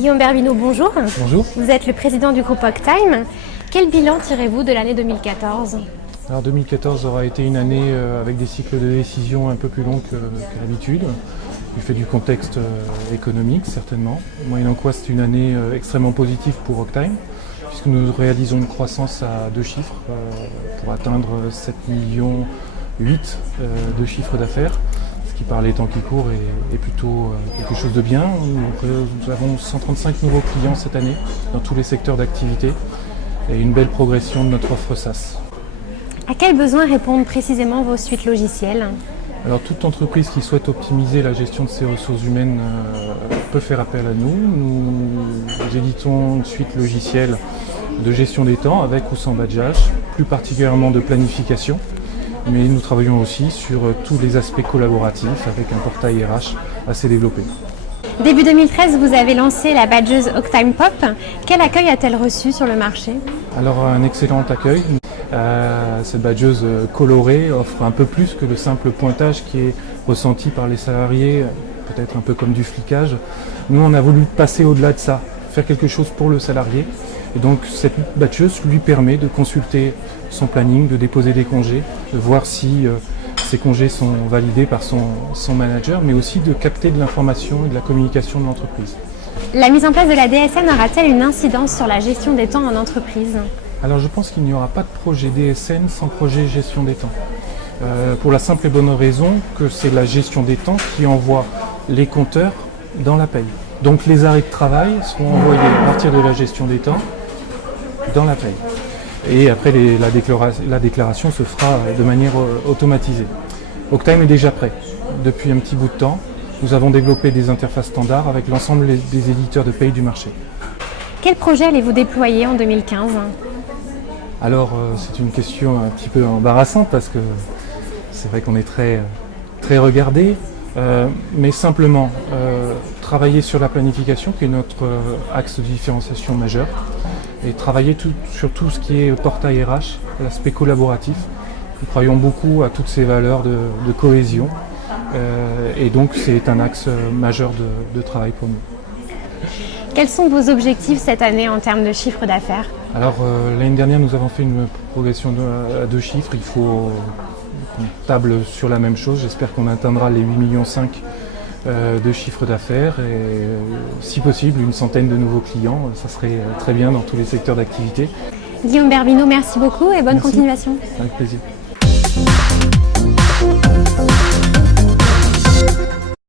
Guillaume Berbino, bonjour. Bonjour. Vous êtes le président du groupe Octime. Quel bilan tirez-vous de l'année 2014 ? Alors 2014 aura été une année avec des cycles de décision un peu plus longs que d'habitude, du fait du contexte économique certainement. Moyennant quoi c'est une année extrêmement positive pour Octime, puisque nous réalisons une croissance à 2 chiffres pour atteindre 7,8 millions de chiffre d'affaires, ce qui par les temps qui courent est plutôt quelque chose de bien. Nous avons 135 nouveaux clients cette année dans tous les secteurs d'activité et une belle progression de notre offre SaaS. À quels besoins répondent précisément vos suites logicielles ? Alors toute entreprise qui souhaite optimiser la gestion de ses ressources humaines peut faire appel à nous. Nous éditons une suite logicielle de gestion des temps avec ou sans badgeage, plus particulièrement de planification. Mais nous travaillons aussi sur tous les aspects collaboratifs avec un portail RH assez développé. Début 2013, vous avez lancé la badgeuse Octime Pop. Quel accueil a-t-elle reçu sur le marché ? Alors un excellent accueil. Cette badgeuse colorée offre un peu plus que le simple pointage qui est ressenti par les salariés, peut-être un peu comme du flicage. Nous, on a voulu passer au-delà de ça, faire quelque chose pour le salarié. Et donc cette badgeuse lui permet de consulter son planning, de déposer des congés, de voir si ces congés sont validés par son manager, mais aussi de capter de l'information et de la communication de l'entreprise. La mise en place de la DSN aura-t-elle une incidence sur la gestion des temps en entreprise ? Alors je pense qu'il n'y aura pas de projet DSN sans projet gestion des temps. Pour la simple et bonne raison que c'est la gestion des temps qui envoie les compteurs dans la paye. Donc les arrêts de travail seront envoyés à partir de la gestion des temps dans la paye. Et après la déclaration se fera de manière automatisée. Octime est déjà prêt. Depuis un petit bout de temps, nous avons développé des interfaces standards avec l'ensemble des éditeurs de paye du marché. Quel projet allez-vous déployer en 2015 ? Alors c'est une question un petit peu embarrassante parce que c'est vrai qu'on est très regardé, mais simplement travailler sur la planification qui est notre axe de différenciation majeur et travailler sur tout ce qui est portail RH, l'aspect collaboratif. Nous croyons beaucoup à toutes ces valeurs de cohésion et donc c'est un axe majeur de travail pour nous. Quels sont vos objectifs cette année en termes de chiffre d'affaires ? Alors l'année dernière nous avons fait une progression à 2 chiffres, il faut qu'on table sur la même chose, j'espère qu'on atteindra les 8,5 millions de chiffre d'affaires et si possible une centaine de nouveaux clients, ça serait très bien dans tous les secteurs d'activité. Guillaume Berbino, merci beaucoup et bonne Merci. continuation. Avec plaisir.